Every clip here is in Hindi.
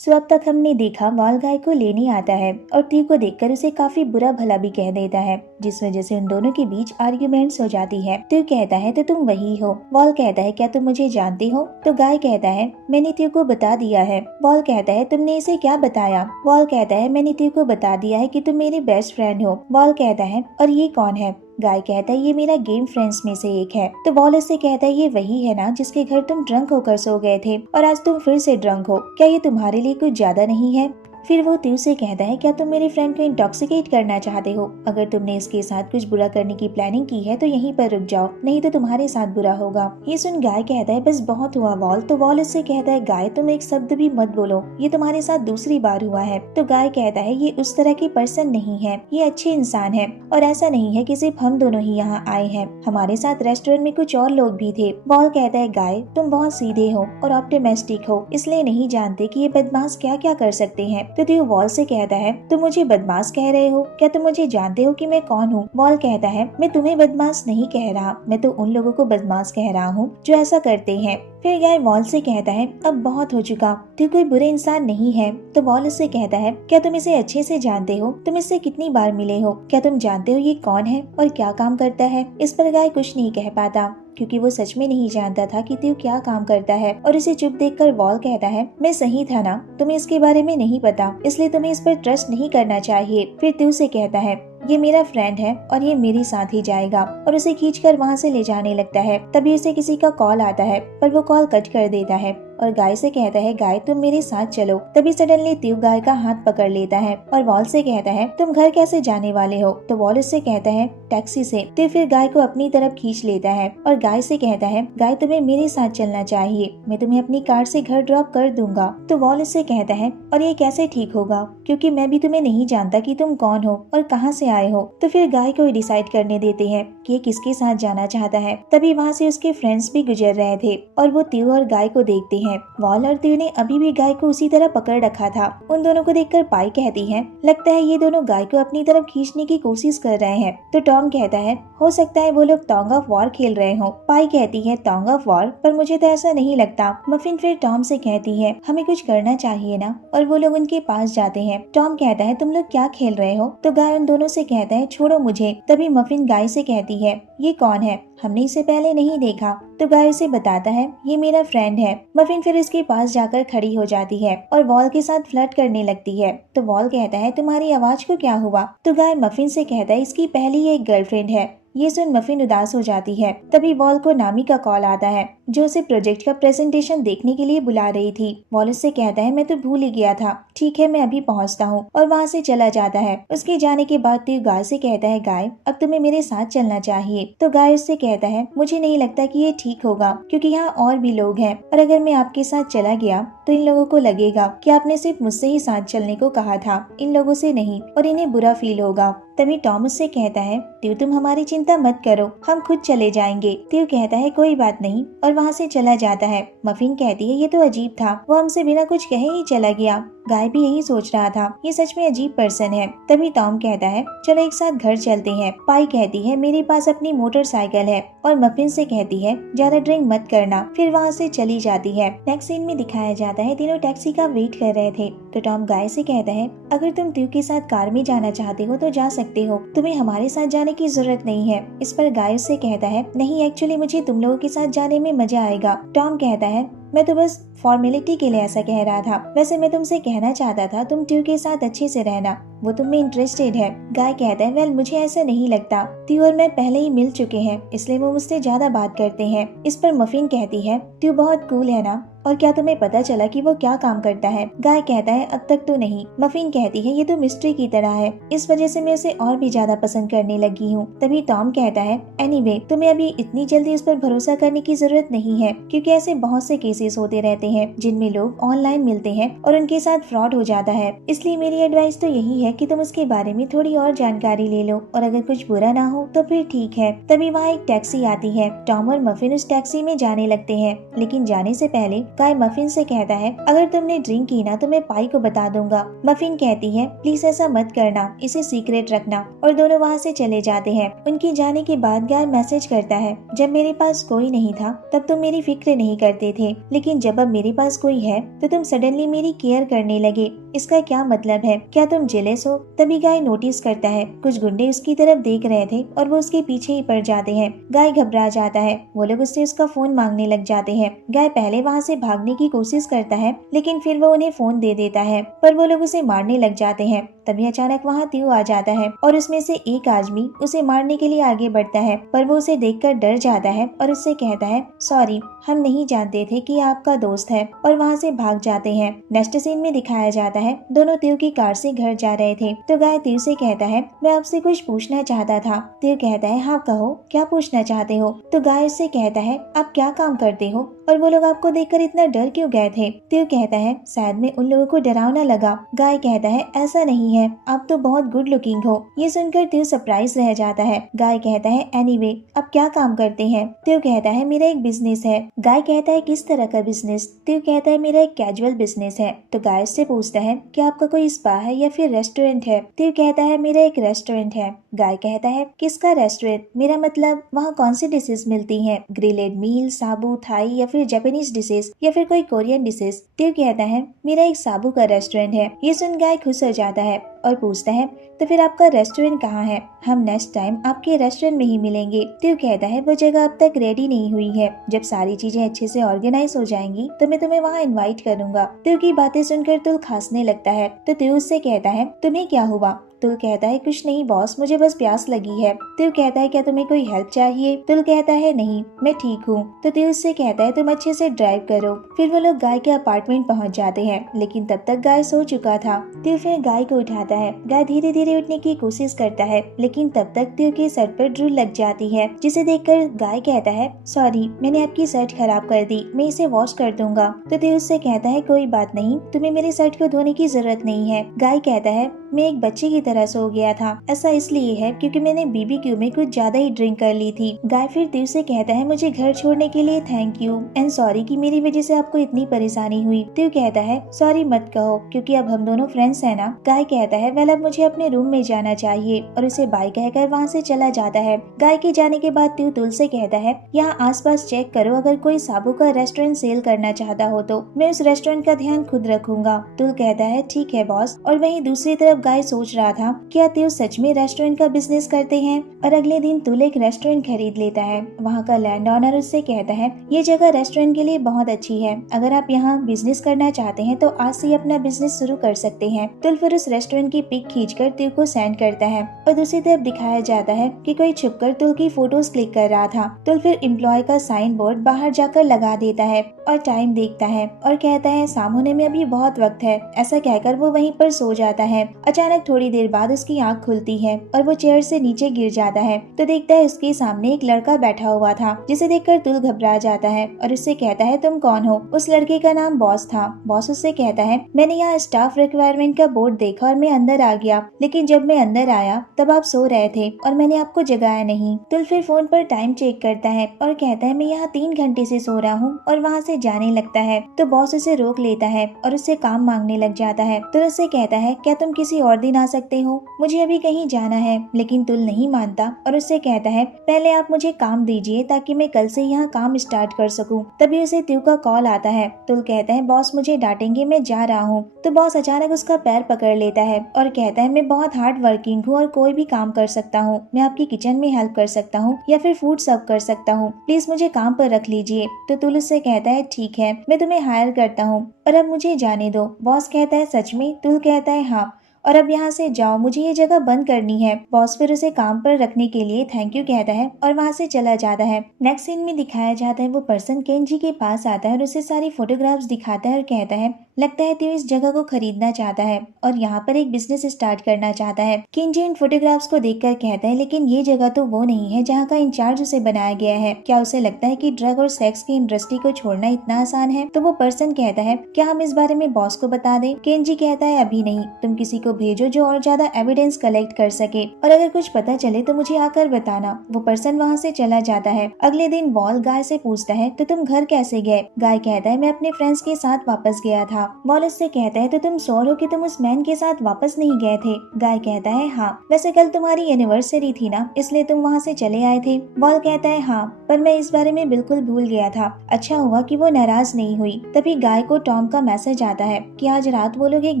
सो अब तक हमने देखा वॉल गाय को लेने आता है और ट्यू को देखकर उसे काफी बुरा भला भी कह देता है, जिस वजह से उन दोनों के बीच आर्ग्यूमेंट्स हो जाती है। ट्यू कहता है तो तुम वही हो। वॉल कहता है क्या तुम मुझे जानती हो? तो गाय कहता है मैंने ट्यू को बता दिया है। वॉल कहता है तुमने इसे क्या बताया? वॉल कहता है मैंने ट्यू को बता दिया है कि तुम मेरी बेस्ट फ्रेंड हो। वॉल कहता है और ये कौन है? गाय कहता है ये मेरा गेम फ्रेंड्स में से एक है। तो वॉल उससे कहता है ये वही है ना जिसके घर तुम ड्रंक होकर सो गए थे और आज तुम फिर से ड्रंक हो, क्या ये तुम्हारे लिए कुछ ज्यादा नहीं है? फिर वो ट्यू से कहता है क्या तुम मेरे फ्रेंड को इंटॉक्सिकेट करना चाहते हो? अगर तुमने इसके साथ कुछ बुरा करने की प्लानिंग की है तो यहीं पर रुक जाओ, नहीं तो तुम्हारे साथ बुरा होगा। ये सुन गाय कहता है बस बहुत हुआ वॉल। तो वॉल उससे कहता है गाय तुम एक शब्द भी मत बोलो, ये तुम्हारे साथ दूसरी बार हुआ है। तो गाय कहता है ये उस तरह की पर्सन नहीं है, ये अच्छे इंसान है और ऐसा नहीं है कि सिर्फ हम दोनों ही यहाँ आए हैं, हमारे साथ रेस्टोरेंट में कुछ और लोग भी थे। वॉल कहता है गाय तुम बहुत सीधे हो और ऑप्टिमिस्टिक हो, इसलिए नहीं जानते कि ये बदमाश क्या क्या कर सकते हैं। तो ट्यू वॉल से कहता है तुम मुझे बदमाश कह रहे हो, क्या तुम मुझे जानते हो कि मैं कौन हूँ? वॉल कहता है मैं तुम्हें बदमाश नहीं कह रहा, मैं तो उन लोगों को बदमाश कह रहा हूँ जो ऐसा करते हैं। फिर गाय वॉल से कहता है अब बहुत हो चुका, तू कोई बुरे इंसान नहीं है। तो वॉल उससे कहता है क्या तुम इसे अच्छे से जानते हो? तुम इससे कितनी बार मिले हो? क्या तुम जानते हो ये कौन है और क्या काम करता है? इस पर गाय कुछ नहीं कह पाता क्योंकि वो सच में नहीं जानता था कि ट्यू क्या काम करता है। और इसे चुप देखकर वॉल कहता है मैं सही था ना, तुम्हें इसके बारे में नहीं पता, इसलिए तुम्हें इस पर ट्रस्ट नहीं करना चाहिए। फिर ट्यू से कहता है ये मेरा फ्रेंड है और ये मेरे साथ ही जाएगा और उसे खींचकर वहाँ से ले जाने लगता है। तभी उसे किसी का कॉल आता है पर वो कॉल कट कर देता है और गाय से कहता है गाय तुम मेरे साथ चलो। तभी सडनली ट्यू गाय का हाथ पकड़ लेता है और वॉल से कहता है तुम घर कैसे जाने वाले हो? तो वॉल उससे कहता है टैक्सी से। तो फिर गाय को अपनी तरफ खींच लेता है और गाय से कहता है गाय तुम्हें मेरे साथ चलना चाहिए, मैं तुम्हें अपनी कार से घर ड्रॉप कर दूंगा। तो वॉल उससे कहता है और ये कैसे ठीक होगा, क्योंकि मैं भी तुम्हें नहीं जानता कि तुम कौन हो और कहाँ से आए हो। तो फिर गाय को डिसाइड करने देते हैं कि ये किसके साथ जाना चाहता है। तभी वहाँ से उसके फ्रेंड्स भी गुजर रहे थे और वो ट्यू और गाय को देखते हैं। वॉल और ट्यू ने अभी भी गाय को उसी तरह पकड़ रखा था। उन दोनों को देखकर पाई कहती है लगता है ये दोनों गाय को अपनी तरफ खींचने की कोशिश कर रहे हैं। तो टॉम कहता है हो सकता है वो लोग टॉन्ग ऑफ वॉर खेल रहे हो। पाई कहती है टॉन्ग ऑफ वॉर, पर मुझे तो ऐसा नहीं लगता। मफिन फिर टॉम से कहती है हमें कुछ करना चाहिए ना, और वो लोग उनके पास जाते हैं। टॉम कहता है तुम लोग क्या खेल रहे हो? तो गाय उन दोनों से कहता है छोड़ो मुझे। तभी मफिन गाय से कहती है ये कौन है, हमने इसे पहले नहीं देखा। तो गाय उसे बताता है ये मेरा फ्रेंड है। मफिन फिर इसके पास जाकर खड़ी हो जाती है और वॉल के साथ फ्लर्ट करने लगती है। तो वॉल कहता है तुम्हारी आवाज को क्या हुआ? तो गाय मफिन से कहता है इसकी पहली एक गर्लफ्रेंड है। ये सुन मफिन उदास हो जाती है। तभी वॉल को नामी का कॉल आता है जो उसे प्रोजेक्ट का प्रेजेंटेशन देखने के लिए बुला रही थी। वॉल उससे कहता है मैं तो भूल ही गया था, ठीक है मैं अभी पहुंचता हूँ, और वहाँ से चला जाता है। उसके जाने के बाद ट्यू गाय से कहता है गाय अब तुम्हें मेरे साथ चलना चाहिए। तो गाय उससे कहता है मुझे नहीं लगता कि ये ठीक होगा क्योंकि यहाँ और भी लोग हैं, और अगर मैं आपके साथ चला गया तो इन लोगों को लगेगा कि आपने सिर्फ मुझसे ही साथ चलने को कहा था, इन लोगों से नहीं, और इन्हें बुरा फील होगा। तभी टॉम उससे कहता है ट्यू तुम हमारी चिंता मत करो, हम खुद चले जाएंगे। ट्यू कहता है कोई बात नहीं और वहाँ से चला जाता है। मफिन कहती है ये तो अजीब था, वो हमसे बिना कुछ कहे ही चला गया। गाय भी यही सोच रहा था, ये सच में अजीब पर्सन है। तभी टॉम कहता है चलो एक साथ घर चलते हैं। पाई कहती है मेरे पास अपनी मोटरसाइकिल है, और मफिन से कहती है ज्यादा ड्रिंक मत करना। फिर वहाँ से चली जाती है। नेक्स्ट सीन में दिखाया जाता है तीनों टैक्सी का वेट कर रहे थे। तो टॉम गाय से कहता है अगर तुम ट्यू के साथ कार में जाना चाहते हो तो जा सकते हो, तुम्हें हमारे साथ जाने की जरूरत नहीं है। इस पर गाय से कहता है नहीं एक्चुअली मुझे तुम लोगों के साथ जाने में मजा आएगा। टॉम कहता है मैं तो बस फॉर्मेलिटी के लिए ऐसा कह रहा था, वैसे मैं तुमसे कहना चाहता था तुम ट्यू के साथ अच्छे से रहना, वो तुम में इंटरेस्टेड है। गाय कहता है वेल मुझे ऐसा नहीं लगता, ट्यू और मैं पहले ही मिल चुके हैं इसलिए वो मुझसे ज्यादा बात करते हैं। इस पर मफिन कहती है ट्यू बहुत कूल है ना, और क्या तुम्हें पता चला कि वो क्या काम करता है? गाय कहता है अब तक तो नहीं। मफिन कहती है ये तो मिस्ट्री की तरह है, इस वजह से मैं उसे और भी ज्यादा पसंद करने लगी हूँ। तभी टॉम कहता है एनीवे तुम्हें अभी इतनी जल्दी उस पर भरोसा करने की जरूरत नहीं है, क्योंकि ऐसे बहुत से केसेस होते रहते हैं जिनमें लोग ऑनलाइन मिलते हैं और उनके साथ फ्रॉड हो जाता है। इसलिए मेरी एडवाइस तो यही है कि तुम उसके बारे में थोड़ी और जानकारी ले लो, और अगर कुछ बुरा ना हो तो फिर ठीक है। तभी वहाँ एक टैक्सी आती है। टॉम और मफिन उस टैक्सी में जाने लगते हैं, लेकिन जाने से पहले गाय मफिन से कहता है अगर तुमने ड्रिंक की ना तो मैं पाई को बता दूंगा। मफिन कहती है प्लीज ऐसा मत करना, इसे सीक्रेट रखना, और दोनों वहाँ से चले जाते हैं। उनके जाने के बाद गाय मैसेज करता है जब मेरे पास कोई नहीं था तब तुम मेरी फिक्र नहीं करते थे, लेकिन जब अब मेरे पास कोई है तो तुम सडनली मेरी केयर करने लगे। इसका क्या मतलब है? क्या तुम जेलस हो? तभी गाय नोटिस करता है कुछ गुंडे उसकी तरफ देख रहे थे और वो उसके पीछे ही पड़ जाते हैं। गाय घबरा जाता है, वो लोग उससे उसका फोन मांगने लग जाते हैं। गाय पहले वहाँ से भागने की कोशिश करता है लेकिन फिर वो उन्हें फोन दे देता है, पर वो लोग उसे मारने लग जाते हैं। तभी अचानक वहाँ त्यू आ जाता है और उसमें से एक आदमी उसे मारने के लिए आगे बढ़ता है, पर वो उसे देखकर डर जाता है और उससे कहता है सॉरी, हम नहीं जानते थे कि आपका दोस्त है, और वहाँ से भाग जाते हैं। नेक्स्ट सीन में दिखाया जाता है दोनों त्यू की कार से घर जा रहे थे तो गाय त्यू से कहता है मैं आपसे कुछ पूछना चाहता था। त्यू कहता है हाँ कहो, क्या पूछना चाहते हो? तो गाय उससे कहता है आप क्या काम करते हो और वो लोग आपको देखकर इतना डर क्यों गए थे? त्यू कहता है शायद मैं उन लोगों को डरावना लगा। गाय कहता है ऐसा नहीं है, आप तो बहुत गुड लुकिंग हो। ये सुनकर त्यू सरप्राइज रह जाता है। गाय कहता है एनीवे आप क्या काम करते हैं? त्यू कहता है मेरा एक बिजनेस है। गाय कहता है किस तरह का बिजनेस? त्यू कहता है मेरा एक कैजुअल बिजनेस है। तो गाय उससे पूछता है क्या आपका कोई स्पा है या फिर रेस्टोरेंट है? त्यू कहता है मेरा एक रेस्टोरेंट है। गाय कहता है किसका रेस्टोरेंट? मेरा मतलब वहाँ कौन सी डिशेस मिलती हैं? ग्रिलेड मील, साबू, थाई या फिर जापानीज डिशेस या फिर कोई कोरियन डिशेस? त्यू कहता है मेरा एक साबू का रेस्टोरेंट है। ये सुन गाय खुश हो जाता है और पूछता है तो फिर आपका रेस्टोरेंट कहाँ है? हम नेक्स्ट टाइम आपके रेस्टोरेंट में ही मिलेंगे। त्यू कहता है वो जगह अब तक रेडी नहीं हुई है, जब सारी चीजें अच्छे से ऑर्गेनाइज हो जाएंगी तो मैं तुम्हें वहाँ इनवाइट करूंगा। त्यू की बातें सुनकर तुल खांसने लगता है तो त्यू उससे कहता है तुम्हें क्या हुआ? तुल कहता है कुछ नहीं बॉस, मुझे बस प्यास लगी है। त्यू कहता है क्या तुम्हें कोई हेल्प चाहिए? तुल कहता है नहीं, मैं ठीक हूँ। तो त्यू उससे कहता है तुम अच्छे से ड्राइव करो। फिर वो लोग गाय के अपार्टमेंट पहुँच जाते हैं, लेकिन तब तक गाय सो चुका था। त्यू फिर गाय को उठाता है। गाय धीरे धीरे उठने की कोशिश करता है, लेकिन तब तक त्यू के सर पर ड्रिल लग जाती है, जिसे देखकर गाय कहता है सॉरी, मैंने आपकी शर्ट खराब कर दी, मैं इसे वॉश कर दूंगा। तो त्यू उससे कहता है कोई बात नहीं, तुम्हें मेरे शर्ट को धोने की जरूरत नहीं है। गाय कहता है मैं एक बच्चे की तरह सो गया था, ऐसा इसलिए है क्योंकि मैंने बीबीक्यू में कुछ ज्यादा ही ड्रिंक कर ली थी। गाय फिर त्यू से कहता है मुझे घर छोड़ने के लिए थैंक यू एंड सॉरी कि मेरी वजह से आपको इतनी परेशानी हुई। त्यू कहता है सॉरी मत कहो क्योंकि अब हम दोनों फ्रेंड्स हैं ना। गाय कहता है वेल अब मुझे अपने रूम में जाना चाहिए, और उसे बाय कहकर वहाँ से चला जाता है। गाय के जाने के बाद त्यू तुल से कहता है यहाँ आसपास चेक करो, अगर कोई साबू का रेस्टोरेंट सेल करना चाहता हो तो मैं उस रेस्टोरेंट का ध्यान खुद रखूंगा। तुल कहता है ठीक है बॉस। और वहीं दूसरी तरफ गाय सोच रहा था क्या त्यू सच में रेस्टोरेंट का बिजनेस करते हैं, और अगले दिन तुल एक रेस्टोरेंट खरीद लेता है। वहाँ का लैंड ओनर उससे कहता है ये जगह रेस्टोरेंट के लिए बहुत अच्छी है, अगर आप यहाँ बिजनेस करना चाहते हैं तो आज से अपना बिजनेस शुरू कर सकते हैं। तुल फिर उस रेस्टोरेंट की पिक खींचकर त्यू को सेंड करता है, और दूसरी तरफ दिखाया जाता है कि कोई छुपकर तुल की फोटोज क्लिक कर रहा था। तुल फिर एम्प्लॉय का साइन बोर्ड बाहर जाकर लगा देता है और टाइम देखता है और कहता है शाम होने में अभी बहुत वक्त है। ऐसा कहकर वो वहीं पर सो जाता है। अचानक थोड़ी देर बाद उसकी आंख खुलती है और वो चेयर से नीचे गिर जाता है तो देखता है उसके सामने एक लड़का बैठा हुआ था, जिसे देखकर तुल घबरा जाता है और उससे कहता है तुम कौन हो? उस लड़के का नाम बॉस था। बॉस उससे कहता है मैंने यहाँ स्टाफ रिक्वायरमेंट का बोर्ड देखा और मैं अंदर आ गया, लेकिन जब मैं अंदर आया तब आप सो रहे थे और मैंने आपको जगाया नहीं। तुल फिर फोन पर टाइम चेक करता है और कहता है मैं यहाँ 3 घंटे से सो रहा हूँ, और वहाँ से जाने लगता है तो बॉस उसे रोक लेता है और उससे काम मांगने लग जाता है। तुल उससे कहता है क्या तुम किसी और दिन आ सकते हो, मुझे अभी कहीं जाना है। लेकिन तुल नहीं मानता और उससे कहता है पहले आप मुझे काम दीजिए ताकि मैं कल से यहाँ काम स्टार्ट कर सकूं। तभी उसे त्यू का कॉल आता है। तुल कहता है बॉस मुझे डांटेंगे, मैं जा रहा हूँ। तो बॉस अचानक उसका पैर पकड़ लेता है और कहता है मैं बहुत हार्ड वर्किंग हूँ और कोई भी काम कर सकता हूँ, मैं आपकी किचन में हेल्प कर सकता हूँ या फिर फूड सर्व कर सकता हूँ, प्लीज मुझे काम पर रख लीजिए। तो तुल उससे कहता है ठीक है, मैं तुम्हें हायर करता हूँ और अब मुझे जाने दो। बॉस कहता है सच में? तुल कहता है हाँ, और अब यहाँ से जाओ, मुझे ये जगह बंद करनी है। बॉस फिर उसे काम पर रखने के लिए थैंक यू कहता है और वहाँ से चला जाता है। नेक्स्ट सीन में दिखाया जाता है वो पर्सन केंजी के पास आता है और उसे सारी फोटोग्राफ्स दिखाता है और कहता है लगता है त्यो इस जगह को खरीदना चाहता है और यहाँ पर एक बिजनेस स्टार्ट करना चाहता है। केंजी इन फोटोग्राफ्स को देखकर कहता है लेकिन ये जगह तो वो नहीं है जहाँ का इंचार्ज उसे बनाया गया है। क्या उसे लगता है कि ड्रग और सेक्स की इंडस्ट्री को छोड़ना इतना आसान है? तो वो पर्सन कहता है क्या हम इस बारे में बॉस को बता दें? केंजी कहता है अभी नहीं, तुम किसी को भेजो जो और ज्यादा एविडेंस कलेक्ट कर सके और अगर कुछ पता चले तो मुझे आकर बताना। वो पर्सन वहाँ से चला जाता है। अगले दिन वॉल गाय से पूछता है तो तुम घर कैसे गए? गाय कहता है मैं अपने फ्रेंड्स के साथ वापस गया था। वॉल उससे कहता है तो तुम श्योर हो कि तुम उस मैन के साथ वापस नहीं गए थे? गाय कहता है हाँ, वैसे कल तुम्हारी एनिवर्सरी थी ना, इसलिए तुम वहाँ से चले आए थे। वॉल कहता है हाँ, पर मैं इस बारे में बिल्कुल भूल गया था। अच्छा हुआ कि वो नाराज नहीं हुई। तभी गाय को टॉम का मैसेज आता है कि आज रात वो लोग एक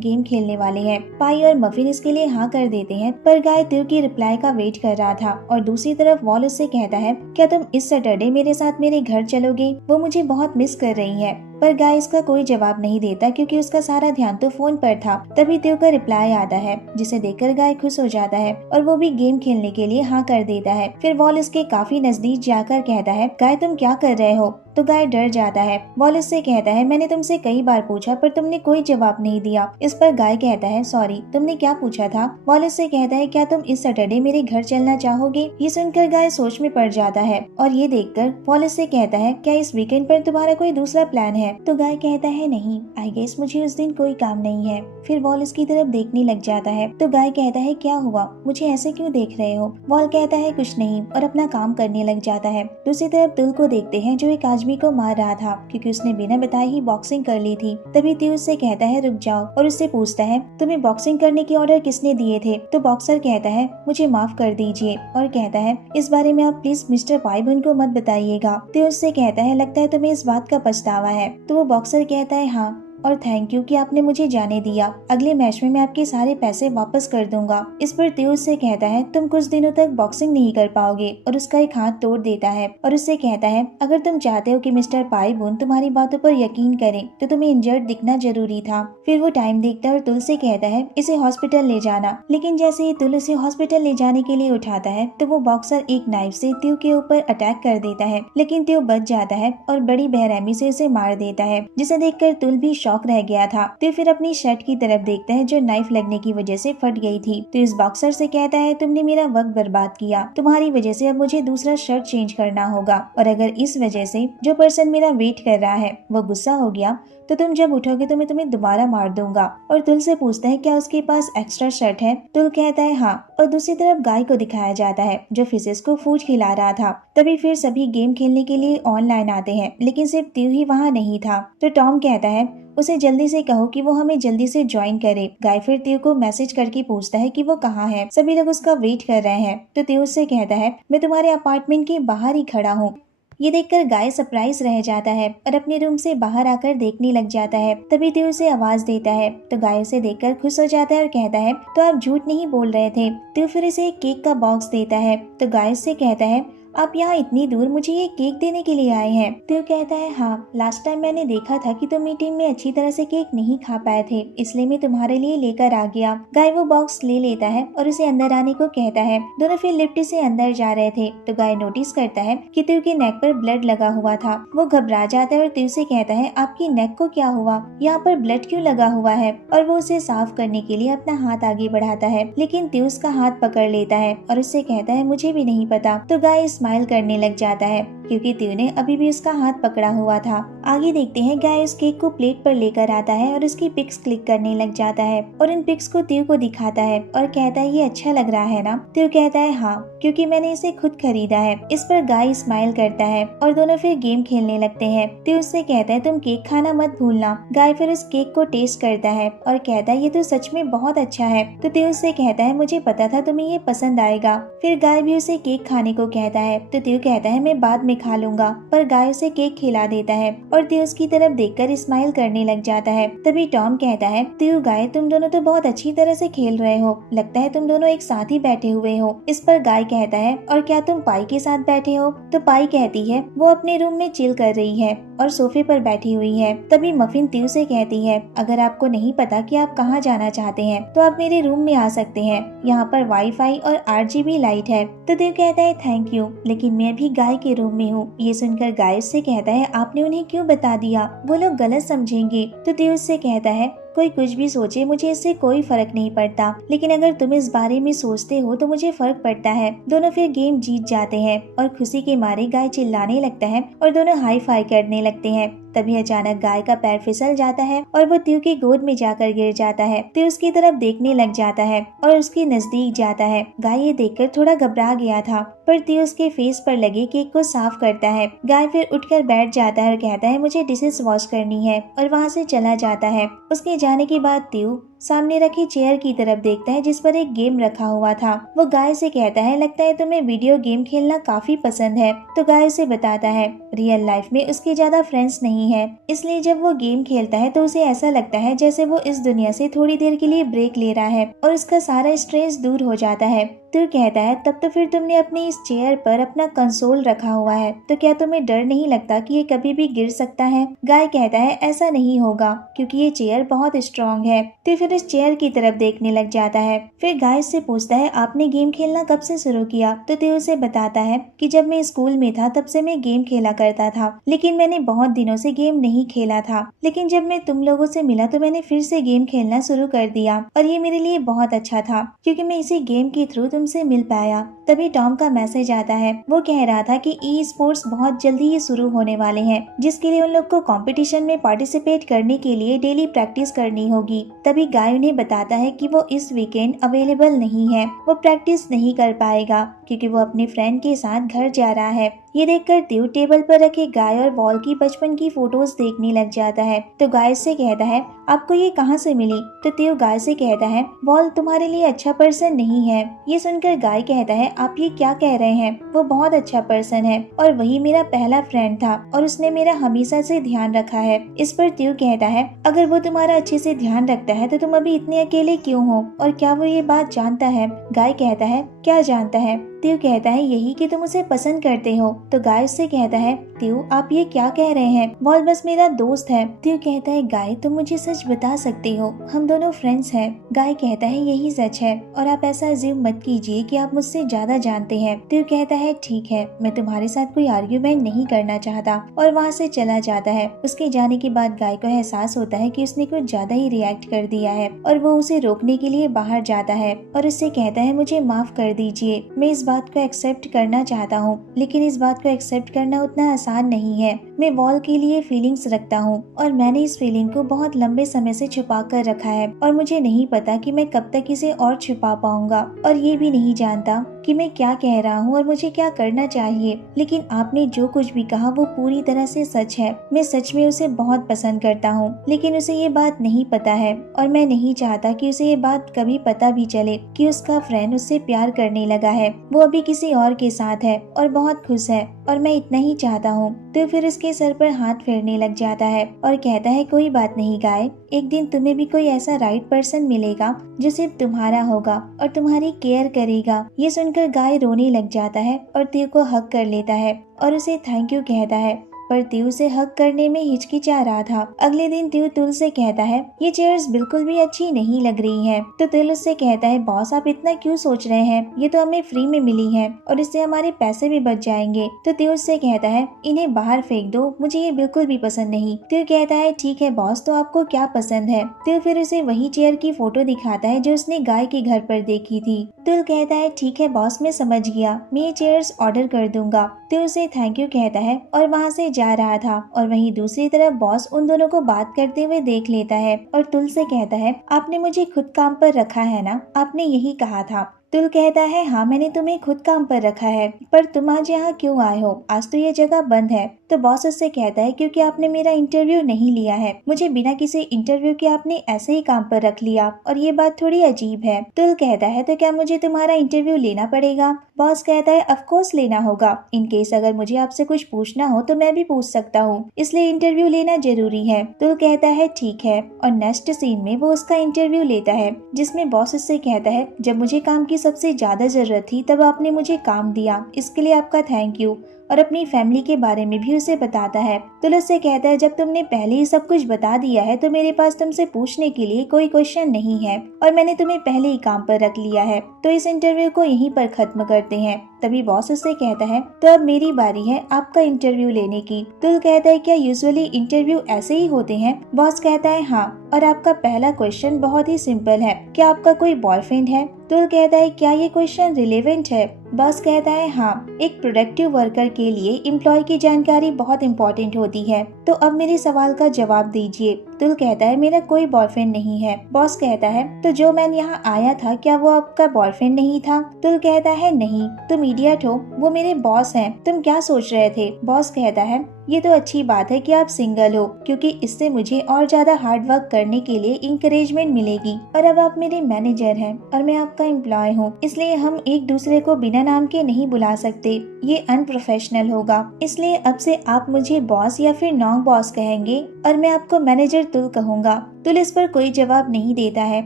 गेम खेलने वाले हैं। पाई और मफिन इसके लिए हाँ कर देते हैं, पर गाय त्यो की रिप्लाई का वेट कर रहा था और दूसरी तरफ वॉल उससे कहता है क्या तुम इस सैटरडे मेरे साथ मेरे घर चलोगे? वो मुझे बहुत मिस कर रही है। पर गाय इसका कोई जवाब नहीं देता क्योंकि उसका सारा ध्यान तो फोन पर था। तभी त्यो का रिप्लाई आता है जिसे देखकर गाय खुश हो जाता है और वो भी गेम खेलने के लिए हाँ कर देता है। फिर वॉल इसके काफी नजदीक जाकर कहता है गाय तुम क्या कर रहे हो? तो गाय डर जाता है। वॉल इससे कहता है मैंने तुमसे कई बार पूछा पर तुमने कोई जवाब नहीं दिया। इस पर गाय कहता है सॉरी, तुमने क्या पूछा था? वॉल इससे कहता है क्या तुम इस सैटरडे मेरे घर चलना चाहोगे? ये सुनकर गाय सोच में पड़ जाता है और ये देखकर वॉल इससे कहता है क्या इस वीकेंड पर तुम्हारा कोई दूसरा प्लान है? तो गाय कहता है नहीं, आई गेस मुझे उस दिन कोई काम नहीं है। फिर वॉल उसकी तरफ देखने लग जाता है। तो गाय कहता है क्या हुआ, मुझे ऐसे क्यों देख रहे हो? वॉल कहता है कुछ नहीं और अपना काम करने लग जाता है। दूसरी तरफ तुल को देखते हैं जो एक आदमी को मार रहा था क्योंकि उसने बिना बताए ही बॉक्सिंग कर ली थी। तभी त्यो उससे कहता है रुक जाओ और उससे पूछता है तुम्हें बॉक्सिंग करने के ऑर्डर किसने दिए थे? तो बॉक्सर कहता है मुझे माफ कर दीजिए और कहता है इस बारे में आप प्लीज मिस्टर पाइबन को मत बताइएगा। त्यो उससे कहता है लगता है तुम्हें इस बात का पछतावा है? तो वो बॉक्सर कहता है हाँ और थैंक यू कि आपने मुझे जाने दिया। अगले मैच में मैं आपके सारे पैसे वापस कर दूंगा। इस पर त्यो उससे कहता है तुम कुछ दिनों तक बॉक्सिंग नहीं कर पाओगे और उसका एक हाथ तोड़ देता है और उससे कहता है अगर तुम चाहते हो कि मिस्टर पाइबुन तुम्हारी बातों पर यकीन करें तो तुम्हें इंजर्ड दिखना जरूरी था। फिर वो टाइम देखता है और तुल से कहता है इसे हॉस्पिटल ले जाना। लेकिन जैसे ही तुल उसे हॉस्पिटल ले जाने के लिए उठाता है तो वो बॉक्सर एक नाइफ से त्यो के ऊपर अटैक कर देता है, लेकिन त्यो बच जाता है और बड़ी बेरहमी से उसे मार देता है, जिसे देखकर तुल भी शॉक रह गया था। तो फिर अपनी शर्ट की तरफ देखता है जो नाइफ लगने की वजह से फट गई थी। तो इस बॉक्सर से कहता है तुमने मेरा वक्त बर्बाद किया, तुम्हारी वजह से अब मुझे दूसरा शर्ट चेंज करना होगा और अगर इस वजह से जो पर्सन मेरा वेट कर रहा है वो गुस्सा हो गया तो तुम जब उठोगे तो मैं तुम्हें दोबारा मार दूंगा। और तुल से पूछता है क्या उसके पास एक्स्ट्रा शर्ट है? तुल कहता है हाँ। और दूसरी तरफ गाय को दिखाया जाता है जो फिशेस को फूड खिला रहा था। तभी फिर सभी गेम खेलने के लिए ऑनलाइन आते हैं, लेकिन सिर्फ त्यो ही वहाँ नहीं था। तो टॉम कहता है उसे जल्दी से कहो कि वो हमें जल्दी से ज्वाइन करे। गाय फिर त्यो को मैसेज करके पूछता है कि वो कहाँ है, सभी लोग उसका वेट कर रहे हैं। तो त्यो उससे कहता है मैं तुम्हारे अपार्टमेंट के बाहर ही खड़ा हूँ। ये देखकर गाय सरप्राइज रह जाता है और अपने रूम से बाहर आकर देखने लग जाता है। तभी त्यो उसे आवाज देता है तो गाय उसे देखकर खुश हो जाता है और कहता है तो आप झूठ नहीं बोल रहे थे। त्यो फिर इसे एक केक का बॉक्स देता है तो गाय उससे कहता है आप यहाँ इतनी दूर मुझे ये केक देने के लिए आए हैं? त्यो कहता है हाँ, लास्ट टाइम मैंने देखा था कि तुम मीटिंग में अच्छी तरह से केक नहीं खा पाए थे, इसलिए मैं तुम्हारे लिए लेकर आ गया। गाय वो बॉक्स ले लेता है और उसे अंदर आने को कहता है। दोनों फिर लिफ्ट से अंदर जा रहे थे तो गाय नोटिस करता है कि त्यो के नेक पर ब्लड लगा हुआ था। वो घबरा जाता है और त्यो से कहता है आपकी नेक को क्या हुआ, यहाँ पर ब्लड क्यों लगा हुआ है? और वो उसे साफ करने के लिए अपना हाथ आगे बढ़ाता है, लेकिन त्यो उसका हाथ पकड़ लेता है और उससे कहता है मुझे भी नहीं पता। तो गाय स्माइल करने लग जाता है क्योंकि त्यो ने अभी भी उसका हाथ पकड़ा हुआ था। आगे देखते हैं गाय उस केक को प्लेट पर लेकर आता है और उसकी पिक्स क्लिक करने लग जाता है और इन पिक्स को त्यो को दिखाता है और कहता है ये अच्छा लग रहा है ना? त्यो कहता है हाँ, क्योंकि मैंने इसे खुद खरीदा है। इस पर गाय स्माइल करता है और दोनों फिर गेम खेलने लगते हैं। त्यो उससे कहता है तुम केक खाना मत भूलना। गाय फिर उस केक को टेस्ट करता है और कहता है ये तो सच में बहुत अच्छा है। तो त्यो उससे कहता है मुझे पता था तुम्हें ये पसंद आएगा। फिर गाय भी उसे केक खाने को कहता है तो त्यो कहता है मैं बाद में खा लूंगा, पर गाय उसे केक खिला देता है और त्यो उसकी तरफ देखकर स्माइल करने लग जाता है। तभी टॉम कहता है त्यो गाय तुम दोनों तो बहुत अच्छी तरह से खेल रहे हो, लगता है तुम दोनों एक साथ ही बैठे हुए हो। इस पर गाय कहता है और क्या तुम पाई के साथ बैठे हो? तो पाई कहती है वो अपने रूम में चिल कर रही है और सोफे पर बैठी हुई है। तभी मफिन त्यो से कहती है अगर आपको नहीं पता कि आप कहाँ जाना चाहते हैं तो आप मेरे रूम में आ सकते हैं, यहाँ पर वाईफाई और RGB लाइट है। तो त्यो कहता है थैंक यू, लेकिन मैं भी गाय के रूम में हूँ। ये सुनकर गाय उससे कहता है आपने उन्हें क्यों बता दिया, वो लोग गलत समझेंगे। तो त्यो उससे कहता है कोई कुछ भी सोचे मुझे इससे कोई फर्क नहीं पड़ता, लेकिन अगर तुम इस बारे में सोचते हो तो मुझे फर्क पड़ता है। दोनों फिर गेम जीत जाते हैं और खुशी के मारे गाय चिल्लाने लगता है और दोनों हाई फाई करने लगते हैं। तभी अचानक गाय का पैर फिसल जाता है और वो त्यो की गोद में जाकर गिर जाता है। त्यो उसकी तरफ देखने लग जाता है और उसके नजदीक जाता है। गाय ये देखकर थोड़ा घबरा गया था, पर त्यो उसके फेस पर लगे केक को साफ करता है। गाय फिर उठकर बैठ जाता है और कहता है मुझे डिशेस वॉश करनी है, और वहाँ से चला जाता है। उसके जाने के बाद त्यो सामने रखी चेयर की तरफ देखता है जिस पर एक गेम रखा हुआ था। वो गाय से कहता है लगता है तुम्हें वीडियो गेम खेलना काफी पसंद है। तो गाय उसे बताता है रियल लाइफ में उसके ज्यादा फ्रेंड्स नहीं है, इसलिए जब वो गेम खेलता है तो उसे ऐसा लगता है जैसे वो इस दुनिया से थोड़ी देर के लिए ब्रेक ले रहा है और उसका सारा स्ट्रेस दूर हो जाता है। तो कहता है तब तो फिर तुमने अपनी इस चेयर पर अपना कंसोल रखा हुआ है, तो क्या तुम्हें डर नहीं लगता कि ये कभी भी गिर सकता है। गाय कहता है ऐसा नहीं होगा क्योंकि ये चेयर बहुत स्ट्रॉन्ग है। तो फिर इस चेयर की तरफ देखने लग जाता है। फिर गाय से पूछता है आपने गेम खेलना कब से शुरू किया। तो त्यो उसे बताता है कि जब मैं स्कूल में था तब से मैं गेम खेला करता था, लेकिन मैंने बहुत दिनों से गेम नहीं खेला था। लेकिन जब मैं तुम लोगों से मिला तो मैंने फिर से गेम खेलना शुरू कर दिया और ये मेरे लिए बहुत अच्छा था क्योंकि मैं इसी गेम के थ्रू तुमसे मिल पाया। तभी टॉम का मैसेज आता है। वो कह रहा था कि ई स्पोर्ट्स बहुत जल्दी ही शुरू होने वाले हैं, जिसके लिए उन लोग को कंपटीशन में पार्टिसिपेट करने के लिए डेली प्रैक्टिस करनी होगी। तभी गाय उन्हें बताता है कि वो इस वीकेंड अवेलेबल नहीं है, वो प्रैक्टिस नहीं कर पाएगा क्योंकि वो अपने फ्रेंड के साथ घर जा रहा है। ये देखकर त्यो टेबल पर रखे गाय और वॉल की बचपन की फोटोज देखने लग जाता है। तो गाय से कहता है आपको ये कहाँ से मिली। तो त्यो गाय से कहता है वॉल तुम्हारे लिए अच्छा पर्सन नहीं है। ये सुनकर गाय कहता है आप ये क्या कह रहे हैं, वो बहुत अच्छा पर्सन है और वही मेरा पहला फ्रेंड था और उसने मेरा हमेशा से ध्यान रखा है। इस पर त्यो कहता है अगर वो तुम्हारा अच्छे से ध्यान रखता है तो तुम अभी इतने अकेले क्यों हो, और क्या वो ये बात जानता है। गाय कहता है क्या जानता है। त्यो कहता है यही कि तुम उसे पसंद करते हो। तो गाय उससे कहता है त्यो आप ये क्या कह रहे हैं, वॉल बस मेरा दोस्त है। त्यो कहता है गाय तुम मुझे सच बता सकते हो, हम दोनों फ्रेंड्स हैं। गाय कहता है यही सच है और आप ऐसा अज्यूम मत कीजिए कि आप मुझसे ज्यादा जानते हैं। त्यो कहता है ठीक है, मैं तुम्हारे साथ कोई आर्ग्यूमेंट नहीं करना चाहता, और वहाँ से चला जाता है। उसके जाने के बाद गाय को एहसास होता है कि उसने कुछ ज्यादा ही रिएक्ट कर दिया है और वो उसे रोकने के लिए बाहर जाता है और उससे कहता है मुझे माफ कर दीजिए, मैं इस बात को एक्सेप्ट करना चाहता हूँ, लेकिन इस बात को एक्सेप्ट करना उतना आसान नहीं है। मैं वॉल के लिए फीलिंग्स रखता हूँ और मैंने इस फीलिंग को बहुत लंबे समय से छुपा कर रखा है और मुझे नहीं पता कि मैं कब तक इसे और छुपा पाऊंगा, और ये भी नहीं जानता कि मैं क्या कह रहा हूँ और मुझे क्या करना चाहिए। लेकिन आपने जो कुछ भी कहा वो पूरी तरह से सच है। मैं सच में उसे बहुत पसंद करता हूँ, लेकिन उसे ये बात नहीं पता है और मैं नहीं चाहता कि उसे ये बात कभी पता भी चले कि उसका फ्रेंड उससे प्यार करने लगा है। वो अभी किसी और के साथ है और बहुत खुश है और मैं इतना ही चाहता हूँ। तो फिर उसके सर पर हाथ फेरने लग जाता है और कहता है कोई बात नहीं गाय, एक दिन तुम्हें भी कोई ऐसा राइट पर्सन मिलेगा जो सिर्फ तुम्हारा होगा और तुम्हारी केयर करेगा। ये सुनकर गाय रोने लग जाता है और त्यो को हग कर लेता है और उसे थैंक यू कहता है, पर त्यो उसे हक करने में हिचकिचा रहा था। अगले दिन त्यो तुल से कहता है ये चेयर्स बिल्कुल भी अच्छी नहीं लग रही हैं। तो तुल उससे कहता है बॉस आप इतना क्यों सोच रहे हैं, ये तो हमें फ्री में मिली है और इससे हमारे पैसे भी बच जाएंगे। तो त्यो उससे कहता है इन्हें बाहर फेंक दो, मुझे ये बिल्कुल भी पसंद नहीं। त्यो कहता है ठीक है बॉस, तो आपको क्या पसंद है। त्यो फिर उसे वही चेयर की फोटो दिखाता है जो उसने गाय के घर पर देखी थी। तुल कहता है ठीक है बॉस, मैं समझ गया, मैं ये चेयर्स ऑर्डर कर दूंगा। त्यो उसे थैंक यू कहता है और वहाँ से जा रहा था, और वहीं दूसरी तरफ बॉस उन दोनों को बात करते हुए देख लेता है और तुल से कहता है आपने मुझे खुद काम पर रखा है ना, आपने यही कहा था। तुल कहता है हाँ मैंने तुम्हें खुद काम पर रखा है, पर तुम आज यहाँ क्यों आए हो, आज तो ये जगह बंद है। तो बॉस उससे कहता है क्योंकि आपने मेरा इंटरव्यू नहीं लिया है, मुझे बिना किसी इंटरव्यू के आपने ऐसे ही काम पर रख लिया और ये बात थोड़ी अजीब है। तुल कहता है तो क्या मुझे तुम्हारा इंटरव्यू लेना पड़ेगा। बॉस कहता है ऑफ कोर्स लेना होगा, इन केस अगर मुझे आपसे कुछ पूछना हो तो मैं भी पूछ सकता हूँ, इसलिए इंटरव्यू लेना जरूरी है। तुल कहता है ठीक है, और नेक्स्ट सीन में वो उसका इंटरव्यू लेता है जिसमें बॉस उससे कहता है जब मुझे काम की की सबसे ज्यादा जरूरत थी तब आपने मुझे काम दिया, इसके लिए आपका थैंक यू। और अपनी फैमिली के बारे में भी उसे बताता है। तुल उससे कहता है जब तुमने पहले ही सब कुछ बता दिया है तो मेरे पास तुमसे पूछने के लिए कोई क्वेश्चन नहीं है और मैंने तुम्हें पहले ही काम पर रख लिया है, तो इस इंटरव्यू को यहीं पर खत्म करते हैं। तभी बॉस उससे कहता है तो अब मेरी बारी है आपका इंटरव्यू लेने की। तुल कहता है क्या यूजुअली इंटरव्यू ऐसे ही होते हैं? बॉस कहता है हाँ, और आपका पहला क्वेश्चन बहुत ही सिंपल है, क्या आपका कोई बॉयफ्रेंड है? तुल कहता है क्या ये क्वेश्चन रिलेवेंट है? बॉस कहता है हाँ, एक प्रोडक्टिव वर्कर के लिए एम्प्लॉय की जानकारी बहुत इम्पोर्टेंट होती है, तो अब मेरे सवाल का जवाब दीजिए। तुल कहता है मेरा कोई बॉयफ्रेंड नहीं है। बॉस कहता है तो जो मैन यहाँ आया था क्या वो आपका बॉयफ्रेंड नहीं था? तुल कहता है नहीं, तुम इडियट हो, वो मेरे बॉस हैं, तुम क्या सोच रहे थे? बॉस कहता है ये तो अच्छी बात है कि आप सिंगल हो, क्योंकि इससे मुझे और ज्यादा हार्ड वर्क करने के लिए इंकरेजमेंट मिलेगी, और अब आप मेरे मैनेजर हैं और मैं आपका एम्प्लॉय हूँ, इसलिए हम एक दूसरे को बिना नाम के नहीं बुला सकते, ये अनप्रोफेशनल होगा। इसलिए अब से आप मुझे बॉस या फिर नॉन बॉस कहेंगे और मैं आपको मैनेजर तुल कहूँगा। तुल इस पर कोई जवाब नहीं देता है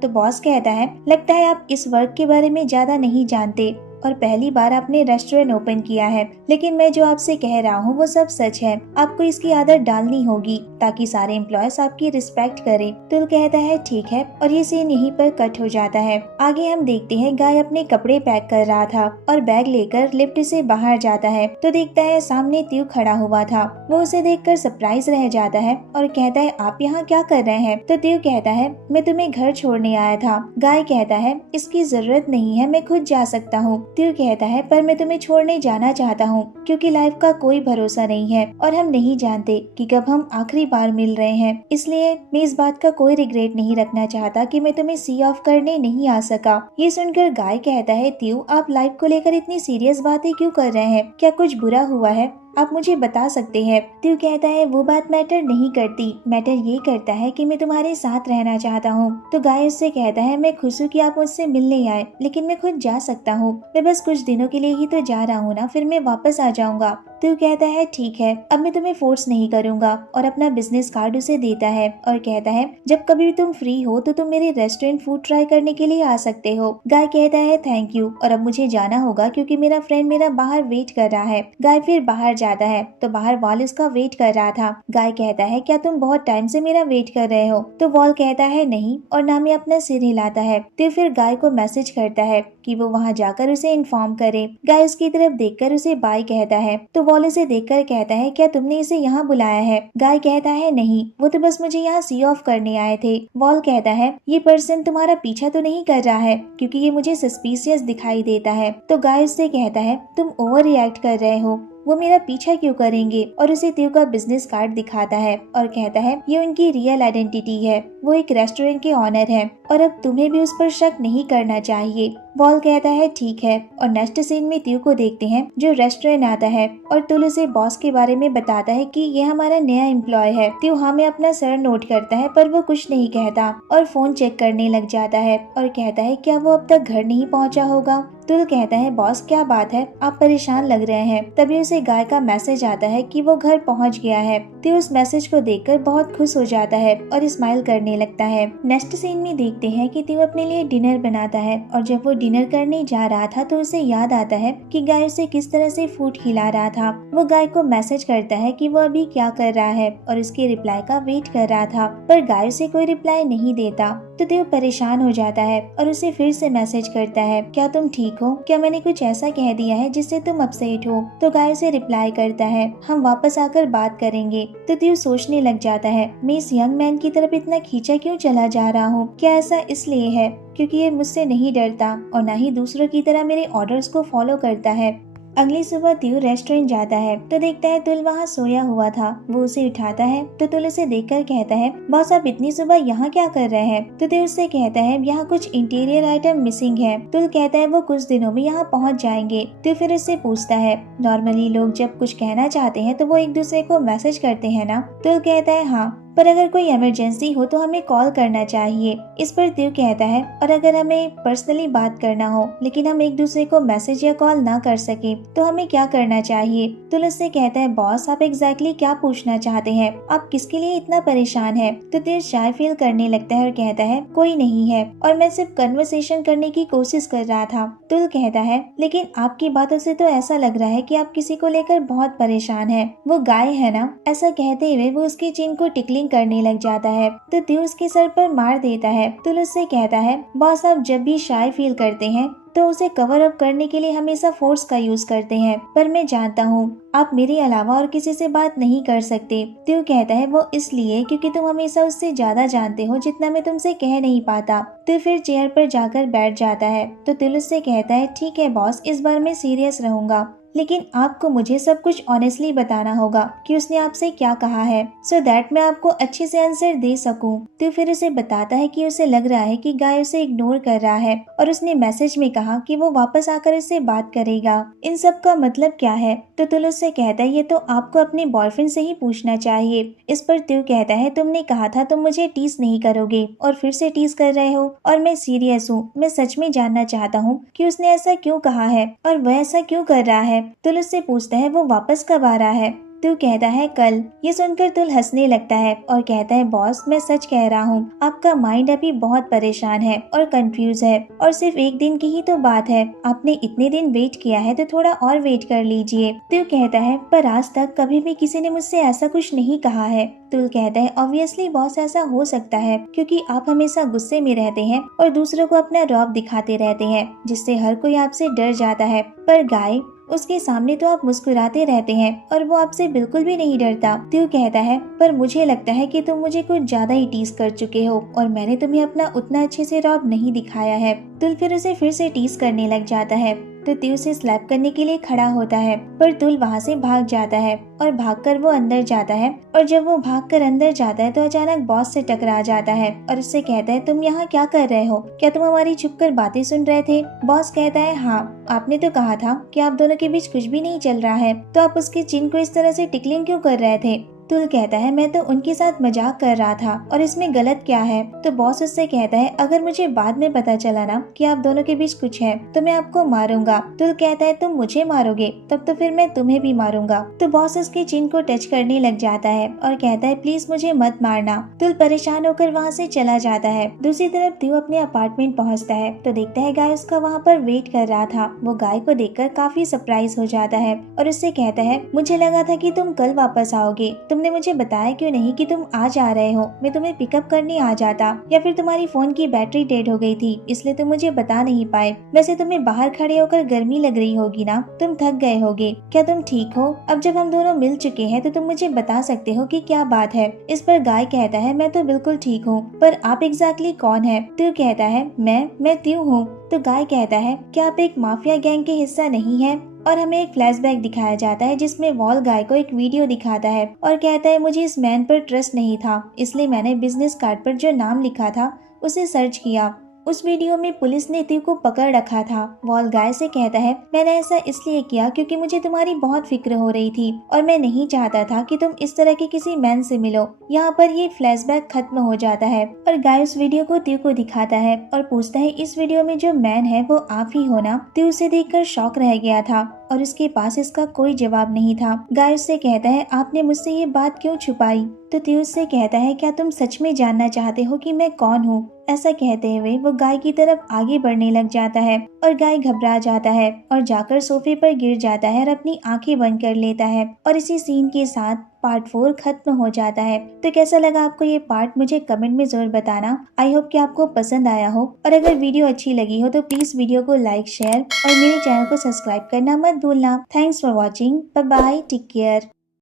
तो बॉस कहता है लगता है आप इस वर्क के बारे में ज्यादा नहीं जानते और पहली बार आपने रेस्टोरेंट ओपन किया है, लेकिन मैं जो आपसे कह रहा हूँ वो सब सच है। आपको इसकी आदत डालनी होगी ताकि सारे एम्प्लॉयज आपकी रिस्पेक्ट करें। तुल कहता है ठीक है, और ये सीन यहीं पर कट हो जाता है। आगे हम देखते हैं गाय अपने कपड़े पैक कर रहा था और बैग लेकर लिफ्ट से बाहर जाता है तो देखता है सामने त्यू खड़ा हुआ था। वो उसे देखकर सरप्राइज रह जाता है और कहता है आप यहाँ क्या कर रहे हैं? तो त्यू कहता है मैं तुम्हें घर छोड़ने आया था। गाय कहता है इसकी जरूरत नहीं है, मैं खुद जा सकता हूँ। त्यू कहता है पर मैं तुम्हें छोड़ने जाना चाहता हूँ क्योंकि लाइफ का कोई भरोसा नहीं है और हम नहीं जानते कि कब हम आखिरी बार मिल रहे हैं, इसलिए मैं इस बात का कोई रिग्रेट नहीं रखना चाहता कि मैं तुम्हें सी ऑफ करने नहीं आ सका। ये सुनकर गाय कहता है त्यू आप लाइफ को लेकर इतनी सीरियस बातें क्यों कर रहे हैं? क्या कुछ बुरा हुआ है? आप मुझे बता सकते हैं। त्यू कहता है वो बात मैटर नहीं करती, मैटर ये करता है कि मैं तुम्हारे साथ रहना चाहता हूँ। तो गाय उससे कहता है मैं खुश हूँ कि आप मुझसे मिलने आए, लेकिन मैं खुद जा सकता हूँ, मैं बस कुछ दिनों के लिए ही तो जा रहा हूँ ना, फिर मैं वापस आ जाऊंगा। त्यू कहता है ठीक है, अब मैं तुम्हें फोर्स नहीं करूंगा और अपना बिजनेस कार्ड उसे देता है और कहता है जब कभी भी तुम फ्री हो तो तुम मेरे रेस्टोरेंट फूड ट्राई करने के लिए आ सकते हो। गाय कहता है थैंक यू, और अब मुझे जाना होगा क्योंकि मेरा फ्रेंड मेरा बाहर वेट कर रहा है। गाय फिर बाहर जाता है तो बाहर वॉल उसका वेट कर रहा था। गाय कहता है क्या तुम बहुत टाइम से मेरा वेट कर रहे हो? तो वॉल कहता है नहीं, और नामी अपना सिर हिलाता है। तो फिर गाय को मैसेज करता है कि वो वहाँ जाकर उसे इन्फॉर्म करे। गाय उसकी तरफ देखकर उसे बाय कहता है तो वॉल उसे देखकर कहता है क्या तुमने इसे यहाँ बुलाया है? गाय कहता है नहीं, वो तो बस मुझे यहाँ सी ऑफ करने आए थे। वॉल कहता है ये पर्सन तुम्हारा पीछा तो नहीं कर रहा है क्योंकि ये मुझे सस्पिशियस दिखाई देता है। तो गाय उससे कहता है तुम ओवर रिएक्ट कर रहे हो, वो मेरा पीछा क्यों करेंगे? और उसे त्यू का बिजनेस कार्ड दिखाता है और कहता है ये उनकी रियल आइडेंटिटी है, वो एक रेस्टोरेंट के ऑनर है और अब तुम्हें भी उस पर शक नहीं करना चाहिए। वॉल कहता है ठीक है, और नेक्स्ट सीन में त्यू को देखते हैं जो रेस्टोरेंट आता है और तुल उसे बॉस के बारे में बताता है कि ये हमारा नया एम्प्लॉय है। त्यू हाँ में अपना सर नोट करता है पर वो कुछ नहीं कहता और फोन चेक करने लग जाता है और कहता है क्या वो अब तक घर नहीं पहुंचा होगा? तुल कहता है बॉस क्या बात है, आप परेशान लग रहे हैं। तभी उसे गाय का मैसेज आता है कि वो घर पहुंच गया है। त्यू उस मैसेज को देखकर बहुत खुश हो जाता है और स्माइल करने लगता है। नेक्स्ट सीन में देखते हैं कि त्यू अपने लिए डिनर बनाता है और जब वो डिनर करने जा रहा था तो उसे याद आता है कि गाय उसे किस तरह से फूड खिला रहा था। वो गाय को मैसेज करता है कि वो अभी क्या कर रहा है और उसके रिप्लाई का वेट कर रहा था, पर गाय उसे कोई रिप्लाई नहीं देता। तो त्यू परेशान हो जाता है और उसे फिर से मैसेज करता है क्या तुम ठीक हो? क्या मैंने कुछ ऐसा कह दिया है जिससे तुम अपसेट हो? तो गाय उसे रिप्लाई करता है हम वापस आकर बात करेंगे। तो त्यू सोचने लग जाता है मैं इस यंग मैन की तरफ इतना खींचा क्यों चला जा रहा हूँ? क्या ऐसा इसलिए है क्योंकि ये मुझसे नहीं डरता और न ही दूसरों की तरह मेरे ऑर्डर्स को फॉलो करता है। अगली सुबह त्यू रेस्टोरेंट जाता है तो देखता है तुल वहाँ सोया हुआ था। वो उसे उठाता है तो तुल उसे देखकर कहता है बॉस आप इतनी सुबह यहाँ क्या कर रहे हैं? तो त्यू उससे कहता है यहाँ कुछ इंटीरियर आइटम मिसिंग है। तुल कहता है वो कुछ दिनों में यहाँ पहुँच जाएंगे। त्यू फिर उससे पूछता है नॉर्मली लोग जब कुछ कहना चाहते हैं तो वो एक दूसरे को मैसेज करते हैं ना? तुल कहता है हाँ, पर अगर कोई इमरजेंसी हो तो हमें कॉल करना चाहिए। इस पर त्यू कहता है और अगर हमें पर्सनली बात करना हो लेकिन हम एक दूसरे को मैसेज या कॉल ना कर सके तो हमें क्या करना चाहिए। तुल उससे कहता है बॉस आप एग्जैक्टली क्या पूछना चाहते हैं, आप किसके लिए इतना परेशान है। तो त्यू शाय फील करने लगता है और कहता है कोई नहीं है और मैं सिर्फ कन्वर्सेशन करने की कोशिश कर रहा था। तुल कहता है लेकिन आपकी बातों से तो ऐसा लग रहा है कि आप किसी को लेकर बहुत परेशान है, वो गाय है ना। ऐसा कहते हुए वो उसकी चिन को टिकलिंग करने लग जाता है तो त्यू उसके सर पर मार देता है। तुल उससे कहता है बॉस आप जब भी शाय फील करते हैं तो उसे कवर अप करने के लिए हमेशा फोर्स का यूज करते हैं, पर मैं जानता हूँ आप मेरे अलावा और किसी से बात नहीं कर सकते। त्यू कहता है वो इसलिए क्योंकि तुम हमेशा उससे ज्यादा जानते हो जितना मैं तुमसे कह नहीं पाता। तो फिर चेयर पर जाकर बैठ जाता है तो तुल उससे कहता है ठीक है बॉस इस बार मैं सीरियस रहूंगा, लेकिन आपको मुझे सब कुछ ऑनेस्टली बताना होगा कि उसने आपसे क्या कहा है सो दैट मैं आपको अच्छे से आंसर दे सकूं। तो फिर उसे बताता है कि उसे लग रहा है कि गाय उसे इग्नोर कर रहा है और उसने मैसेज में कहा कि वो वापस आकर उससे बात करेगा। इन सब का मतलब क्या है। तो तुल उससे कहता है ये तो आपको अपने बॉयफ्रेंड से ही पूछना चाहिए। इस पर त्यू कहता है तुमने कहा था तुम मुझे टीज नहीं करोगे और फिर से टीज कर रहे हो और मैं सीरियस हूँ, मैं सच में जानना चाहता हूँ कि उसने ऐसा क्यों कहा है और वह ऐसा क्यों कर रहा है। तुल उससे पूछता है वो वापस कब आ रहा है। तू कहता है कल। ये सुनकर तुल हंसने लगता है और कहता है बॉस मैं सच कह रहा हूँ, आपका माइंड अभी बहुत परेशान है और कंफ्यूज है और सिर्फ एक दिन की ही तो बात है, आपने इतने दिन वेट किया है तो थोड़ा और वेट कर लीजिए। तू कहता है पर आज तक कभी भी किसी ने मुझसे ऐसा कुछ नहीं कहा है। तुल कहता है ऑब्वियसली बॉस ऐसा हो सकता है क्योंकि आप हमेशा गुस्से में रहते हैं और दूसरों को अपना रौब दिखाते रहते हैं जिससे हर कोई आपसे डर जाता है, पर गाय उसके सामने तो आप मुस्कुराते रहते हैं और वो आपसे बिल्कुल भी नहीं डरता। त्यू कहता है पर मुझे लगता है कि तुम मुझे कुछ ज्यादा ही टीज कर चुके हो और मैंने तुम्हें अपना उतना अच्छे से रौब नहीं दिखाया है। तुल फिर उसे फिर से टीज करने लग जाता है तो त्यू उसे स्लैप करने के लिए खड़ा होता है, पर तुल वहाँ से भाग जाता है और भागकर वो अंदर जाता है और जब वो भागकर अंदर जाता है तो अचानक बॉस से टकरा जाता है और उससे कहता है तुम यहाँ क्या कर रहे हो, क्या तुम हमारी छुपकर बातें सुन रहे थे। बॉस कहता है हाँ, आपने तो कहा था कि आप दोनों के बीच कुछ भी नहीं चल रहा है, तो आप उसके चिन को इस तरह से टिकलिंग क्यों कर रहे थे। तुल कहता है मैं तो उनके साथ मजाक कर रहा था और इसमें गलत क्या है। तो बॉस उससे कहता है अगर मुझे बाद में पता चला ना कि आप दोनों के बीच कुछ है तो मैं आपको मारूंगा। तुल कहता है तुम मुझे मारोगे, तब तो फिर मैं तुम्हें भी मारूंगा। तो बॉस उसके चिन को टच करने लग जाता है और कहता है प्लीज मुझे मत मारना। तुल परेशान होकर वहाँ से चला जाता है। दूसरी तरफ त्यू अपने अपार्टमेंट पहुँचता है तो देखता है गाय उसका वहाँ पर वेट कर रहा था। वो गाय को देखकर काफी सरप्राइज हो जाता है और उससे कहता है मुझे लगा था कि तुम कल वापस आओगे, तुमने मुझे बताया क्यों नहीं कि तुम आज आ रहे हो, मैं तुम्हें पिकअप करने आ जाता, या फिर तुम्हारी फोन की बैटरी डेड हो गई थी इसलिए तुम मुझे बता नहीं पाए। वैसे तुम्हें बाहर खड़े होकर गर्मी लग रही होगी ना, तुम थक गए होगे, क्या तुम ठीक हो। अब जब हम दोनों मिल चुके हैं तो तुम मुझे बता सकते हो कि क्या बात है। इस पर गाय कहता है मैं तो बिल्कुल ठीक हूँ, पर आप एग्जैक्टली कौन है। त्यू कहता है मैं त्यू हूँ। तो गाय कहता है क्या आप एक माफिया गैंग के हिस्सा नहीं है। और हमें एक फ्लैशबैक दिखाया जाता है जिसमें वॉल गाय को एक वीडियो दिखाता है और कहता है मुझे इस मैन पर ट्रस्ट नहीं था इसलिए मैंने बिजनेस कार्ड पर जो नाम लिखा था उसे सर्च किया। उस वीडियो में पुलिस ने त्यू को पकड़ रखा था। वॉल गाय से कहता है मैंने ऐसा इसलिए किया क्योंकि मुझे तुम्हारी बहुत फिक्र हो रही थी और मैं नहीं चाहता था कि तुम इस तरह के किसी मैन से मिलो। यहाँ पर ये फ्लैशबैक खत्म हो जाता है और गाय उस वीडियो को त्यू को दिखाता है और पूछता है इस वीडियो में जो मैन है वो आप ही हो ना। त्यू उसे देखकर शॉक रह गया था और उसके पास इसका कोई जवाब नहीं था। गाय उससे कहता है आपने मुझसे ये बात क्यों छुपाई। तो त्यू उससे कहता है क्या तुम सच में जानना चाहते हो कि मैं कौन हूँ। ऐसा कहते हुए वो गाय की तरफ आगे बढ़ने लग जाता है और गाय घबरा जाता है और जाकर सोफे पर गिर जाता है और अपनी आंखें बंद कर लेता है। और इसी सीन के साथ पार्ट 4 खत्म हो जाता है। तो कैसा लगा आपको ये पार्ट, मुझे कमेंट में जरूर बताना। आई होप कि आपको पसंद आया हो और अगर वीडियो अच्छी लगी हो तो प्लीज वीडियो को लाइक शेयर और मेरे चैनल को सब्सक्राइब करना मत भूलना। Thanks for watching, bye bye, take care.